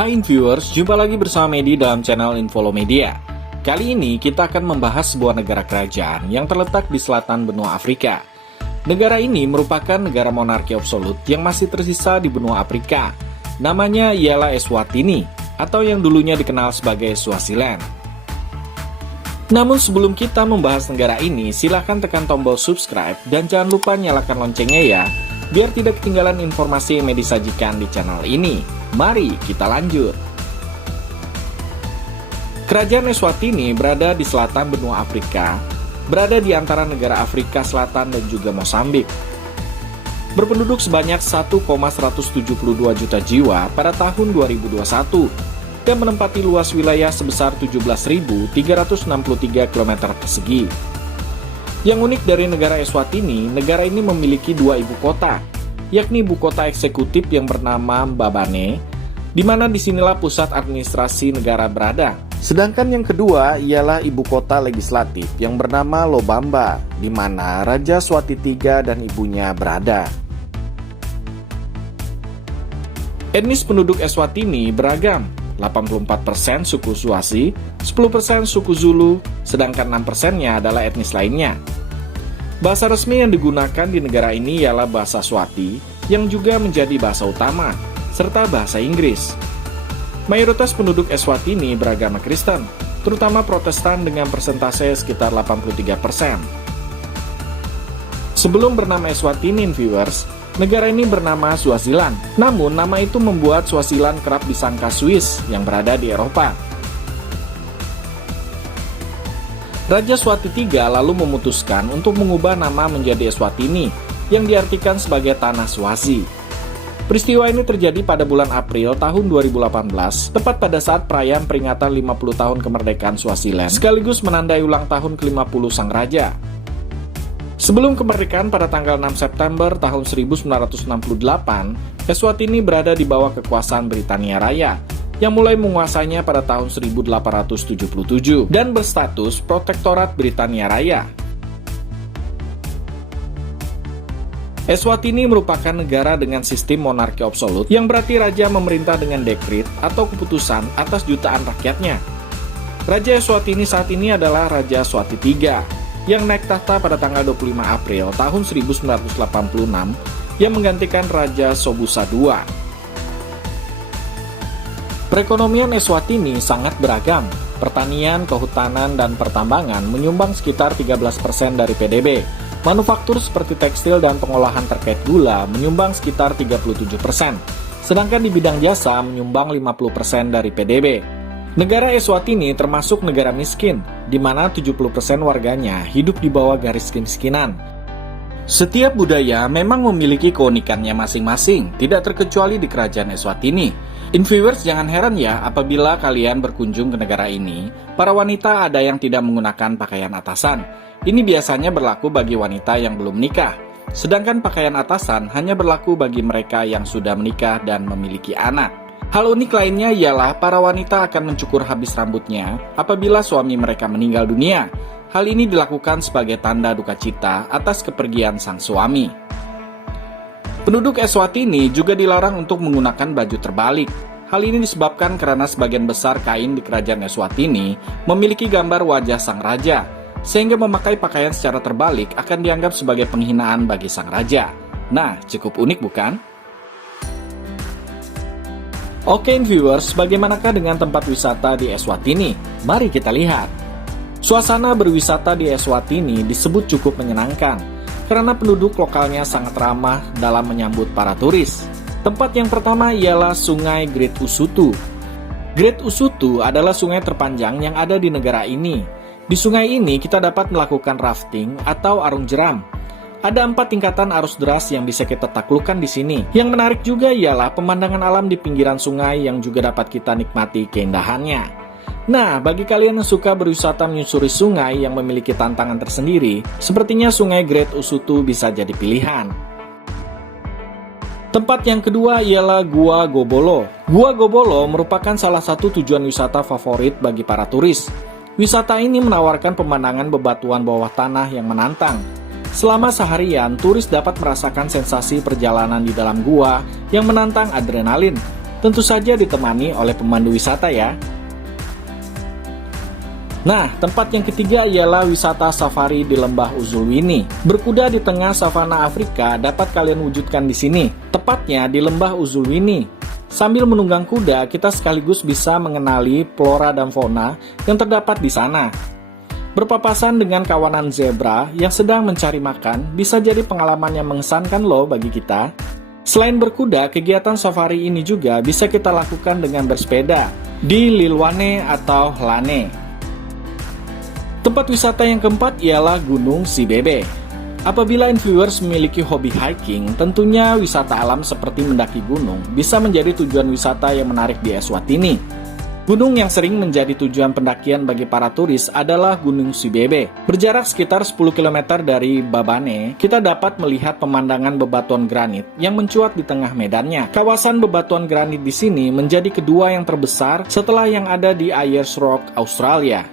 Hai viewers, jumpa lagi bersama Medi dalam channel Infolomedia. Kali ini kita akan membahas sebuah negara kerajaan yang terletak di selatan benua Afrika. Negara ini merupakan negara monarki absolut yang masih tersisa di benua Afrika. Namanya ialah Eswatini, atau yang dulunya dikenal sebagai Swaziland. Namun sebelum kita membahas negara ini, silahkan tekan tombol subscribe dan jangan lupa nyalakan loncengnya ya, biar tidak ketinggalan informasi yang Medi sajikan di channel ini. Mari kita lanjut. Kerajaan Eswatini berada di selatan benua Afrika, berada di antara negara Afrika Selatan dan juga Mozambik. Berpenduduk sebanyak 1,172 juta jiwa pada tahun 2021 dan menempati luas wilayah sebesar 17.363 km persegi. Yang unik dari negara Eswatini, negara ini memiliki dua ibu kota, yakni ibu kota eksekutif yang bernama Mbabane, di mana disinilah pusat administrasi negara berada. Sedangkan yang kedua ialah ibu kota legislatif yang bernama Lobamba, di mana Raja Swati III dan ibunya berada. Etnis penduduk Eswatini beragam, 84% suku Swazi, 10% suku Zulu, sedangkan 6%-nya adalah etnis lainnya. Bahasa resmi yang digunakan di negara ini ialah bahasa Swati, yang juga menjadi bahasa utama, serta bahasa Inggris. Mayoritas penduduk Eswatini beragama Kristen, terutama Protestan dengan persentase sekitar 83%. Sebelum bernama Eswatini, viewers, negara ini bernama Swaziland. Namun, nama itu membuat Swaziland kerap disangka Swiss yang berada di Eropa. Raja Swati III lalu memutuskan untuk mengubah nama menjadi Eswatini, yang diartikan sebagai Tanah Swazi. Peristiwa ini terjadi pada bulan April tahun 2018, tepat pada saat perayaan peringatan 50 tahun kemerdekaan Swaziland, sekaligus menandai ulang tahun ke-50 sang raja. Sebelum kemerdekaan pada tanggal 6 September tahun 1968, Eswatini berada di bawah kekuasaan Britania Raya, yang mulai menguasainya pada tahun 1877 dan berstatus Protektorat Britania Raya. Eswatini merupakan negara dengan sistem monarki absolut, yang berarti raja memerintah dengan dekret atau keputusan atas jutaan rakyatnya. Raja Eswatini saat ini adalah Raja Swati III, yang naik tahta pada tanggal 25 April tahun 1986, yang menggantikan Raja Sobusa II. Perekonomian Eswatini sangat beragam. Pertanian, kehutanan, dan pertambangan menyumbang sekitar 13% dari PDB. Manufaktur seperti tekstil dan pengolahan terkait gula menyumbang sekitar 37%. Sedangkan di bidang jasa menyumbang 50% dari PDB. Negara Eswatini termasuk negara miskin, di mana 70% warganya hidup di bawah garis kemiskinan. Setiap budaya memang memiliki keunikannya masing-masing, tidak terkecuali di kerajaan Eswatini. Viewers, jangan heran ya apabila kalian berkunjung ke negara ini, para wanita ada yang tidak menggunakan pakaian atasan. Ini biasanya berlaku bagi wanita yang belum menikah. Sedangkan pakaian atasan hanya berlaku bagi mereka yang sudah menikah dan memiliki anak. Hal unik lainnya ialah para wanita akan mencukur habis rambutnya apabila suami mereka meninggal dunia. Hal ini dilakukan sebagai tanda duka cita atas kepergian sang suami. Penduduk Eswatini juga dilarang untuk menggunakan baju terbalik. Hal ini disebabkan karena sebagian besar kain di kerajaan Eswatini memiliki gambar wajah sang raja, sehingga memakai pakaian secara terbalik akan dianggap sebagai penghinaan bagi sang raja. Nah, cukup unik bukan? Oke viewers, bagaimanakah dengan tempat wisata di Eswatini? Mari kita lihat. Suasana berwisata di Eswatini disebut cukup menyenangkan, karena penduduk lokalnya sangat ramah dalam menyambut para turis. Tempat yang pertama ialah Sungai Great Usutu. Great Usutu adalah sungai terpanjang yang ada di negara ini. Di sungai ini kita dapat melakukan rafting atau arung jeram. Ada 4 tingkatan arus deras yang bisa kita taklukkan di sini. Yang menarik juga ialah pemandangan alam di pinggiran sungai yang juga dapat kita nikmati keindahannya. Nah, bagi kalian yang suka berwisata menyusuri sungai yang memiliki tantangan tersendiri, sepertinya Sungai Great Usutu bisa jadi pilihan. Tempat yang kedua ialah Gua Gobolo. Gua Gobolo merupakan salah satu tujuan wisata favorit bagi para turis. Wisata ini menawarkan pemandangan bebatuan bawah tanah yang menantang. Selama seharian, turis dapat merasakan sensasi perjalanan di dalam gua yang menantang adrenalin. Tentu saja ditemani oleh pemandu wisata ya. Nah, tempat yang ketiga ialah wisata safari di Lembah Uzulwini. Berkuda di tengah savana Afrika dapat kalian wujudkan di sini, tepatnya di Lembah Uzulwini. Sambil menunggang kuda, kita sekaligus bisa mengenali flora dan fauna yang terdapat di sana. Berpapasan dengan kawanan zebra yang sedang mencari makan bisa jadi pengalaman yang mengesankan loh bagi kita. Selain berkuda, kegiatan safari ini juga bisa kita lakukan dengan bersepeda di Lilwane atau Lane. Tempat wisata yang keempat ialah Gunung Sibebe. Apabila viewers memiliki hobi hiking, tentunya wisata alam seperti mendaki gunung bisa menjadi tujuan wisata yang menarik di Eswatini. Gunung yang sering menjadi tujuan pendakian bagi para turis adalah Gunung Sibebe. Berjarak sekitar 10 km dari Babane, kita dapat melihat pemandangan bebatuan granit yang mencuat di tengah medannya. Kawasan bebatuan granit di sini menjadi kedua yang terbesar setelah yang ada di Ayers Rock, Australia.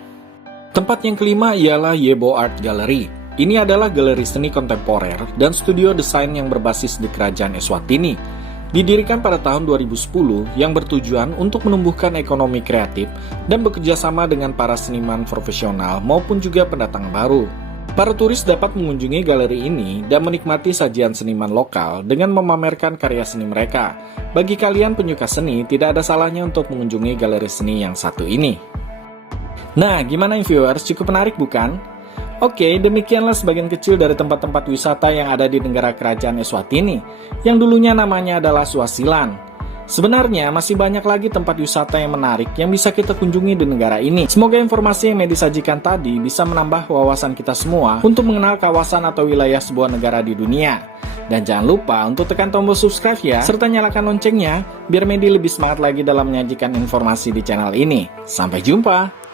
Tempat yang kelima ialah Yebo Art Gallery. Ini adalah galeri seni kontemporer dan studio desain yang berbasis di Kerajaan Eswatini. Didirikan pada tahun 2010 yang bertujuan untuk menumbuhkan ekonomi kreatif dan bekerja sama dengan para seniman profesional maupun juga pendatang baru. Para turis dapat mengunjungi galeri ini dan menikmati sajian seniman lokal dengan memamerkan karya seni mereka. Bagi kalian penyuka seni, tidak ada salahnya untuk mengunjungi galeri seni yang satu ini. Nah, gimana viewers? Cukup menarik bukan? Oke, demikianlah sebagian kecil dari tempat-tempat wisata yang ada di negara kerajaan Eswatini, yang dulunya namanya adalah Swaziland. Sebenarnya masih banyak lagi tempat wisata yang menarik yang bisa kita kunjungi di negara ini. Semoga informasi yang disajikan tadi bisa menambah wawasan kita semua untuk mengenal kawasan atau wilayah sebuah negara di dunia. Dan jangan lupa untuk tekan tombol subscribe ya, serta nyalakan loncengnya, biar Medi lebih semangat lagi dalam menyajikan informasi di channel ini. Sampai jumpa!